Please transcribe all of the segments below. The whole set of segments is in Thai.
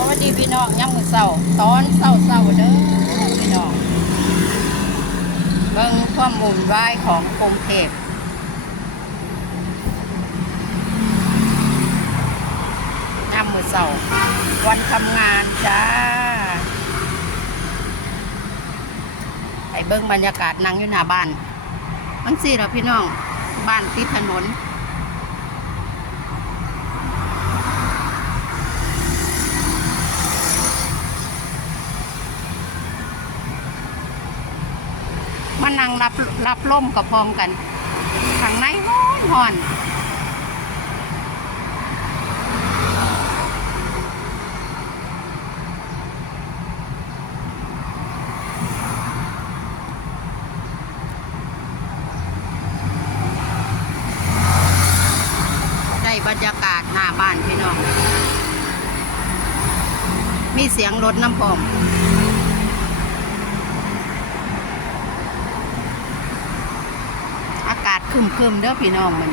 สวัสดีพี่น้องยังมือเศร้าตอนเศร้าเศร้าเด้อพี่น้องเบิ่งความหมุนวายของกรุงเทพยังมือเศร้าวันทำงานจ้าไปเบิ่งบรรยากาศนั่งอยู่หน้าบ้านมันสิเหรอพี่น้องบ้านติดถนน มานั่งรับรับล่มกับพร้อมกันข้างในร้อนหอนได้บรรยากาศหน้าบ้านพี่น้อง มีเสียงรถน้ำพอมากาศครึมเด้อพี่น้องมัน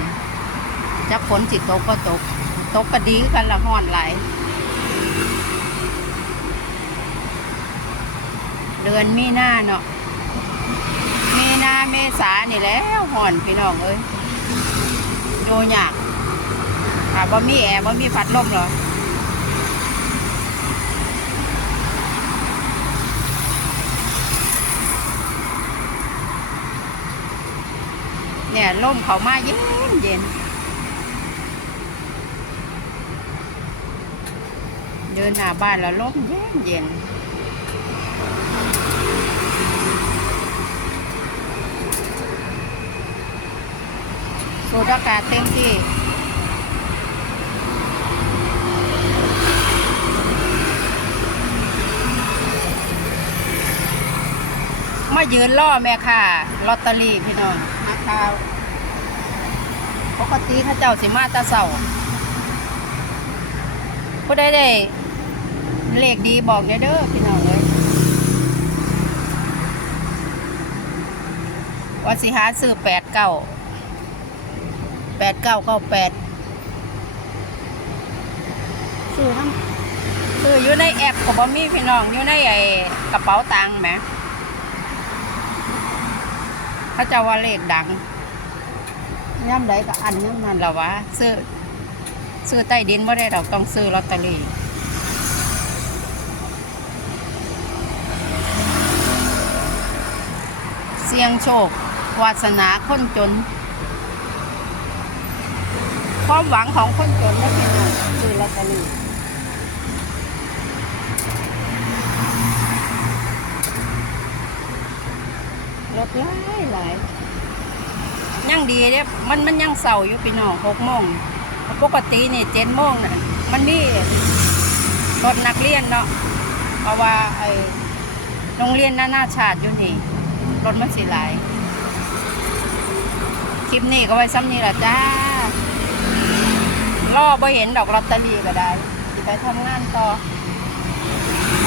จะฝนจิตตกก็ตก ตกก็ดีกันละห้อนไหลเดือนมีหน้าเนาะมีหน้าเมษานี่แหล้วห่อนพี่น้องเอ้ยโดยากค่ะบ่มีแอร์บ่มีพัดลมเหรอ เนี่ยล่มเขามาเย็นเย็น เดินหน้าบ้านแล้วล่มเย็นเย็นสูดอากาศเต็มที่มายืนล่อแม่ค่ะลอตเตอรี่พี่น้อง นะคะปกติข้าเจ้าสิมาตาเสาผู้ใดได้เลขดีบอกได้เด้อพี่น้องเลยว่าสิหาซื้อแปดเก้าแปดเก้าเก้าแปดซื้อทั้งซื้ออยู่ในแอปกับบ่มีพี่น้องอยู่ในไอ้กระเป๋าตังค์ไหม เขาเจะว่าเลขดังย่ำใดก็อันย่ำนั้นละวะซื้อซื้อใต้ดินไม่ได้เราต้องซื้อลอตเตอรี่เสี่ยงโชค วาสนาคนจน ความหวังของคนจนนะพี่น้องซื้อลอตเตอรี่ รถหลายหลายยังดีเนี่ยมันมันยังเสาอยู่พี่น้องหกโมงปกตินี่เจ็ดโมงน่ะมันมีรถนักเรียนเนาะเพราะว่าไอ้โรงเรียนนานาชาติอยู่นี่รถมันสิหลาย คลิปนี้ก็ไว้ซ้ำนี้แหละจ้าล่อบ่เห็นดอกลอตเตอรี่ก็ได้ไปทำงานต่อ